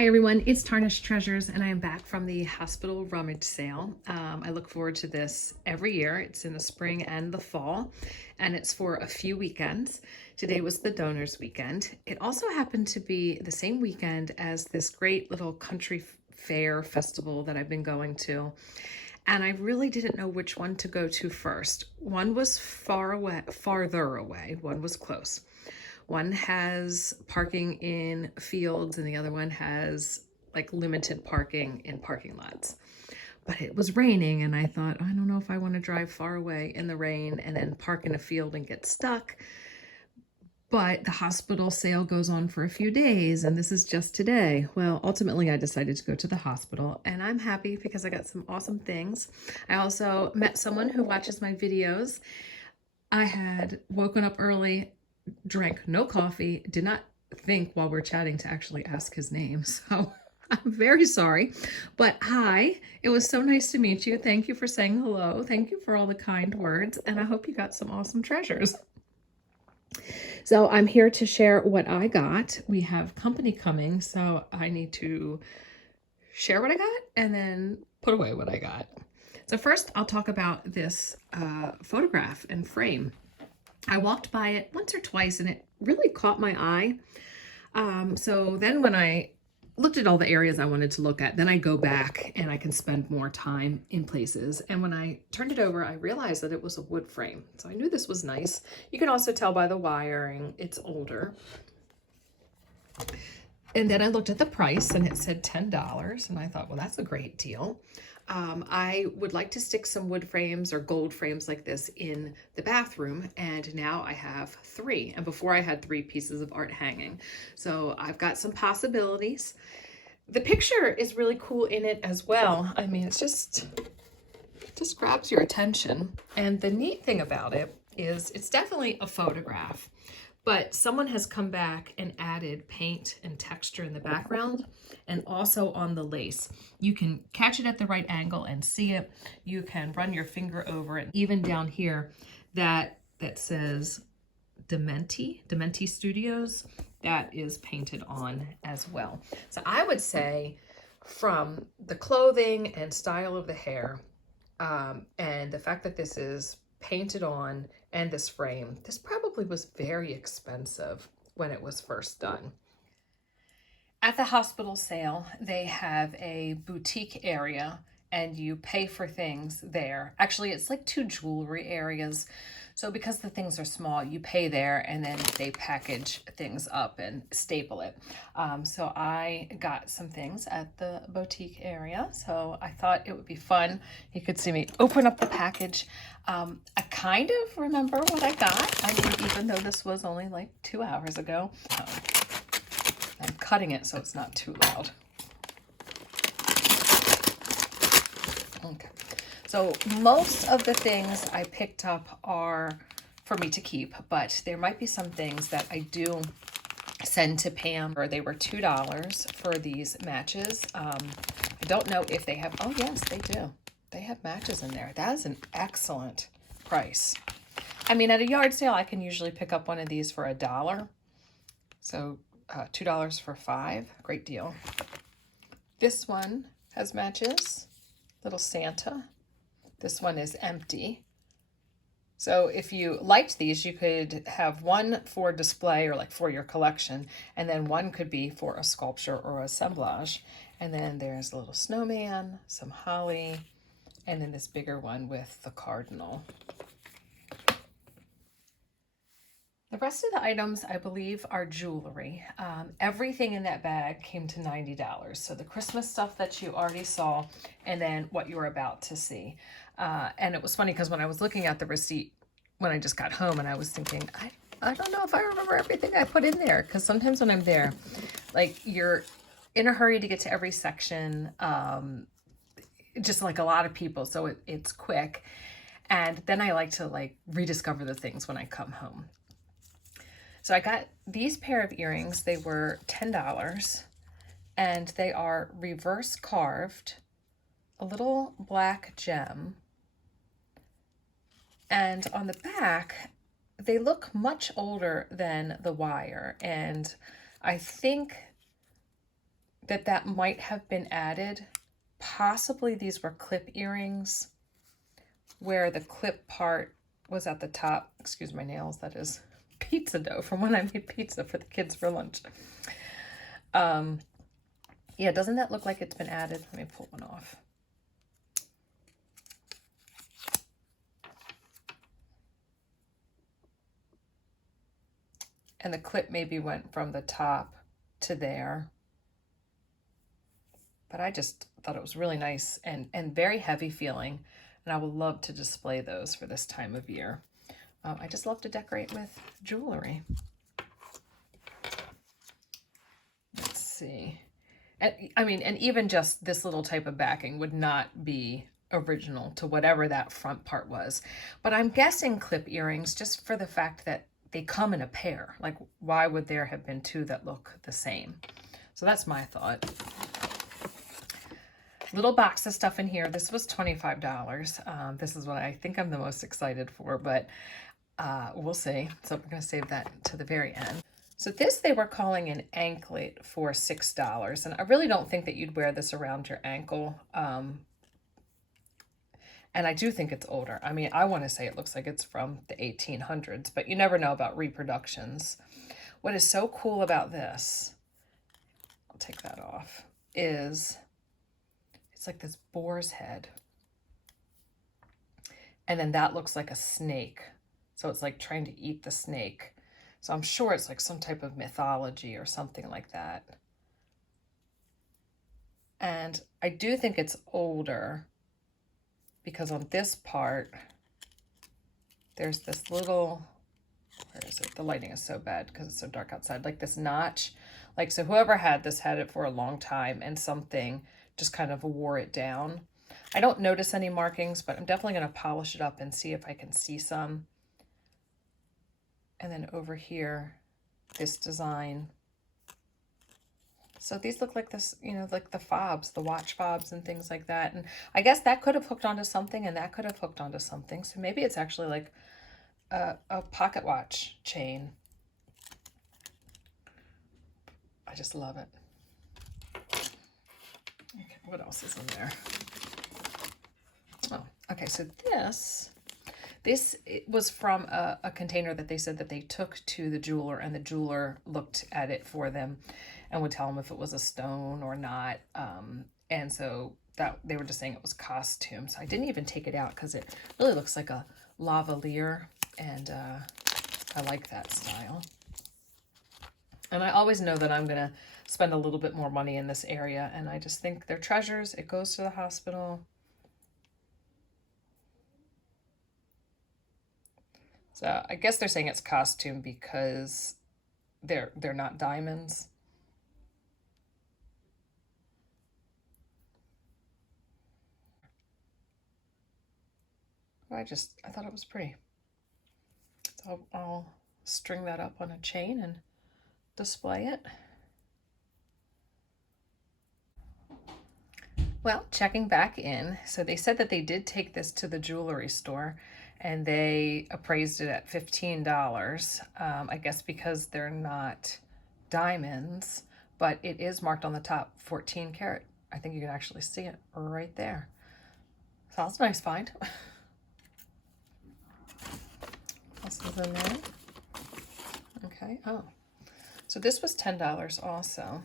Hi everyone, it's Tarnished Treasures and I am back from the hospital rummage sale. I look forward to this every year. It's in the spring and the fall and it's for a few weekends. Today was the donors weekend. It also happened to be the same weekend as this great little country fair festival that I've been going to. And I really didn't know which one to go to first. One was farther away, one was close. One has parking in fields and the other one has like limited parking in parking lots. But it was raining and I thought, I don't know if I want to drive far away in the rain and then park in a field and get stuck. But the hospital sale goes on for a few days and this is just today. Well, ultimately I decided to go to the hospital and I'm happy because I got some awesome things. I also met someone who watches my videos. I had woken up early, drank no coffee, did not think while we're chatting to actually ask his name. So I'm very sorry. But hi, it was so nice to meet you. Thank you for saying hello. Thank you for all the kind words. And I hope you got some awesome treasures. So I'm here to share what I got. We have company coming, so I need to share what I got and then put away what I got. So first I'll talk about this photograph and frame. I walked by it once or twice and it really caught my eye. So then when I looked at all the areas I wanted to look at, then I go back and I can spend more time in places. And when I turned it over, I realized that it was a wood frame. So I knew this was nice. You can also tell by the wiring, it's older. And then I looked at the price and it said $10. And I thought, well, that's a great deal. I would like to stick some wood frames or gold frames like this in the bathroom. And now I have 3. And before I had 3 pieces of art hanging. So I've got some possibilities. The picture is really cool in it as well. I mean, it just grabs your attention. And the neat thing about it is it's definitely a photograph. But someone has come back and added paint and texture in the background and also on the lace. You can catch it at the right angle and see it. You can run your finger over it. Even down here, that says Dementi Studios, that is painted on as well. So I would say from the clothing and style of the hair and the fact that this is painted on and this frame, this probably was very expensive when it was first done. At the hospital sale, they have a boutique area and you pay for things there. Actually, it's like 2 jewelry areas. So because the things are small, you pay there and then they package things up and staple it. So I got some things at the boutique area. So I thought it would be fun. You could see me open up the package. I kind of remember what I got. I mean, even though this was only like 2 hours ago. I'm cutting it so it's not too loud. Okay. So most of the things I picked up are for me to keep, but there might be some things that I do send to Pam, or they were $2 for these matches. I don't know if they have, oh yes, they do. They have matches in there. That is an excellent price. I mean, at a yard sale, I can usually pick up one of these for $1. So $2 for 5, great deal. This one has matches, little Santa. This one is empty. So if you liked these, you could have one for display or like for your collection, and then one could be for a sculpture or assemblage. And then there's a little snowman, some holly, and then this bigger one with the cardinal. The rest of the items, I believe, are jewelry. Everything in that bag came to $90. So the Christmas stuff that you already saw, and then what you were about to see. And it was funny because when I was looking at the receipt, when I just got home, and I was thinking, I don't know if I remember everything I put in there. Because sometimes when I'm there, like you're in a hurry to get to every section, just like a lot of people. So it's quick. And then I like to like rediscover the things when I come home. So I got these pair of earrings. They were $10 and they are reverse carved, a little black gem. And on the back, they look much older than the wire. And I think that might have been added. Possibly these were clip earrings where the clip part was at the top. Excuse my nails, that is pizza dough from when I made pizza for the kids for lunch. Yeah, doesn't that look like it's been added? Let me pull one off. And the clip maybe went from the top to there. But I just thought it was really nice and very heavy feeling. And I would love to display those for this time of year. I just love to decorate with jewelry. Let's see. And, I mean, and even just this little type of backing would not be original to whatever that front part was. But I'm guessing clip earrings just for the fact that they come in a pair. Like, why would there have been two that look the same? So that's my thought. Little box of stuff in here. This was $25. This is what I think I'm the most excited for, but we'll see. So we're going to save that to the very end. So this they were calling an anklet for $6. And I really don't think that you'd wear this around your ankle. And I do think it's older. I mean, I want to say it looks like it's from the 1800s, but you never know about reproductions. What is so cool about this, I'll take that off, is it's like this boar's head. And then that looks like a snake. So it's like trying to eat the snake. So I'm sure it's like some type of mythology or something like that. And I do think it's older because on this part, there's this little, where is it? The lighting is so bad because it's so dark outside. Like this notch. Like, so whoever had this had it for a long time and something just kind of wore it down. I don't notice any markings, but I'm definitely going to polish it up and see if I can see some. And then over here, this design. So these look like this, you know, like the fobs, the watch fobs and things like that. And I guess that could have hooked onto something and that could have hooked onto something. So maybe it's actually like a pocket watch chain. I just love it. Okay, what else is in there? Oh, okay, so this it was from a container that they said that they took to the jeweler, and the jeweler looked at it for them and would tell them if it was a stone or not. And so that they were just saying it was costume. So I didn't even take it out because it really looks like a lavalier, and I like that style. And I always know that I'm going to spend a little bit more money in this area, and I just think they're treasures. It goes to the hospital. So I guess they're saying it's costume because they're not diamonds. I thought it was pretty. So I'll string that up on a chain and display it. Well, checking back in, so they said that they did take this to the jewelry store and they appraised it at $15. I guess because they're not diamonds, but it is marked on the top 14 karat. I think you can actually see it right there. So that's a nice find. This is in there. Okay, oh. So this was $10 also.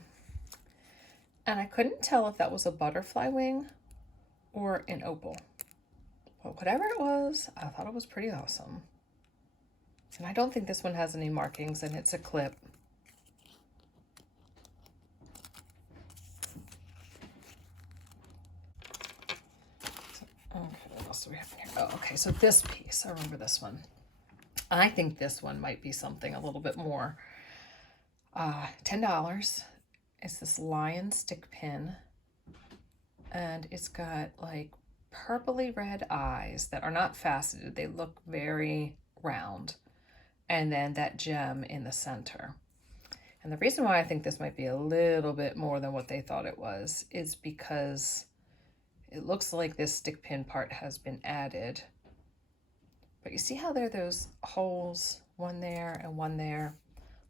And I couldn't tell if that was a butterfly wing or an opal. But whatever it was, I thought it was pretty awesome. And I don't think this one has any markings, and it's a clip. Okay, what else do we have here? Oh, okay, so this piece, I remember this one. I think this one might be something a little bit more. $10. It's this lion stick pin, and it's got like purpley red eyes that are not faceted. They look very round, and then that gem in the center. And the reason why I think this might be a little bit more than what they thought it was is because it looks like this stick pin part has been added. But you see how there are those holes, one there and one there?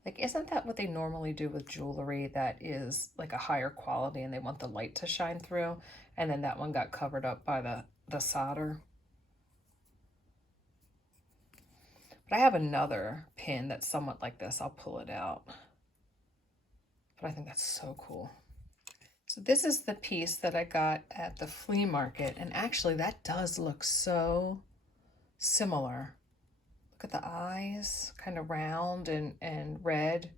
Like, isn't that what they normally do with jewelry that is like a higher quality and they want the light to shine through? And then that one got covered up by the solder. But I have another pin that's somewhat like this. I'll pull it out. But I think that's so cool. So this is the piece that I got at the flea market. And actually that does look so similar. Look at the eyes, kind of round and red.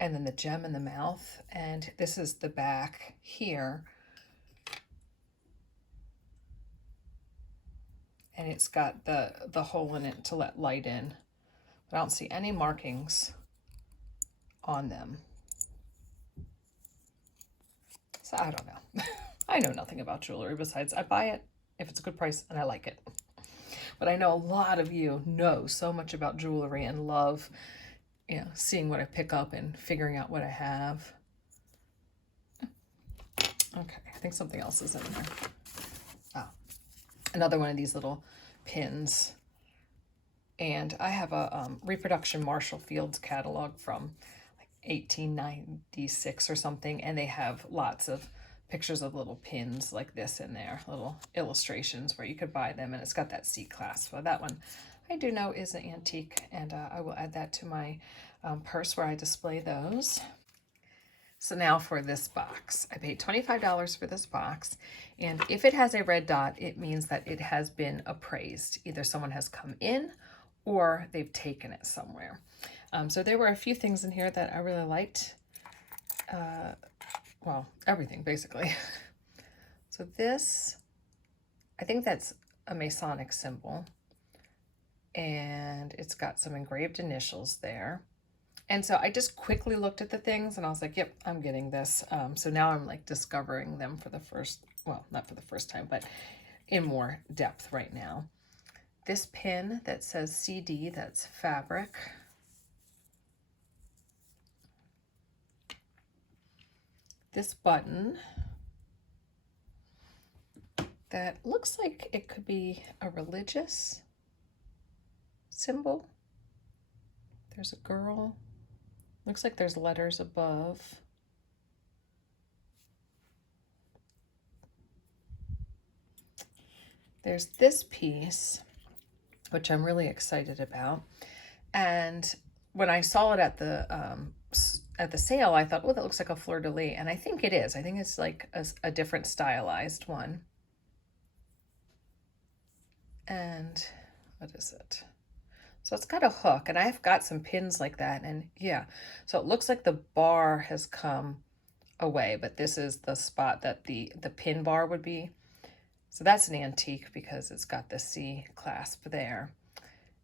And then the gem in the mouth. And this is the back here. And it's got the hole in it to let light in. But I don't see any markings on them. So I don't know. I know nothing about jewelry besides I buy it if it's a good price and I like it. But I know a lot of you know so much about jewelry and love, you know, seeing what I pick up and figuring out what I have. Okay, I think something else is in there. Oh, another one of these little pins. And I have a Reproduction Marshall Fields catalog from like 1896 or something, and they have lots of pictures of little pins like this in there, little illustrations where you could buy them, and it's got that C clasp. So that one I do know is an antique, and I will add that to my purse where I display those. So now for this box. I paid $25 for this box, and if it has a red dot, it means that it has been appraised. Either someone has come in or they've taken it somewhere. So there were a few things in here that I really liked. Well, everything basically. So this, I think that's a Masonic symbol, and it's got some engraved initials there. And so I just quickly looked at the things and I was like, yep, I'm getting this. So now I'm like discovering them for the first, well, not for the first time, but in more depth right now. This pin that says CD, that's fabric. This button that looks like it could be a religious symbol. There's a girl. Looks like there's letters above. There's this piece, which I'm really excited about. And when I saw it at the sale, I thought, oh, that looks like a fleur-de-lis. And I think it is. I think it's like a different stylized one. And what is it? So it's got a hook, and I've got some pins like that, and yeah, so it looks like the bar has come away, but this is the spot that the pin bar would be. So that's an antique because it's got the C clasp there.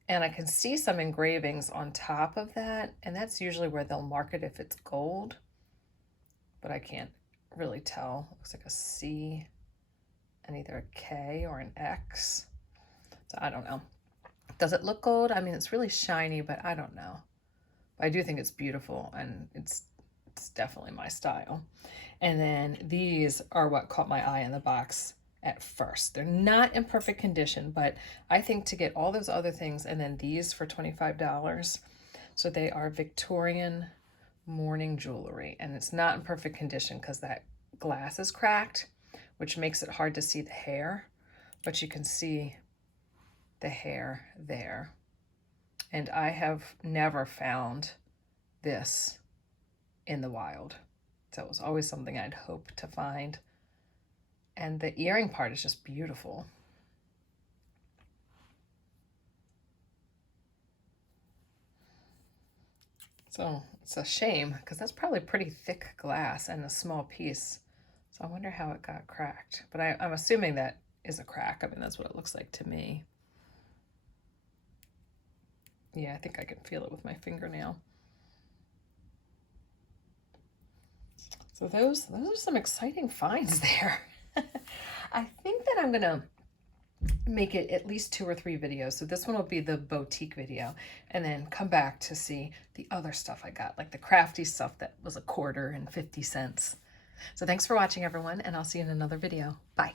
And I can see some engravings on top of that, and that's usually where they'll mark it if it's gold, but I can't really tell. It looks like a C and either a K or an X. So I don't know. Does it look gold? I mean, it's really shiny, but I don't know. But I do think it's beautiful, and it's definitely my style. And then these are what caught my eye in the box at first. They're not in perfect condition, but I think to get all those other things and then these for $25. So they are Victorian morning jewelry, and it's not in perfect condition because that glass is cracked, which makes it hard to see the hair, but you can see the hair there. And I have never found this in the wild. So it was always something I'd hope to find. And the earring part is just beautiful. So it's a shame because that's probably pretty thick glass and a small piece. So I wonder how it got cracked. But I'm assuming that is a crack. I mean, that's what it looks like to me. Yeah, I think I can feel it with my fingernail. So those are some exciting finds there. I think that I'm gonna make it at least 2 or 3 videos. So this one will be the boutique video, and then come back to see the other stuff I got, like the crafty stuff that was $1.50 and 50 cents. So thanks for watching, everyone, and I'll see you in another video. Bye.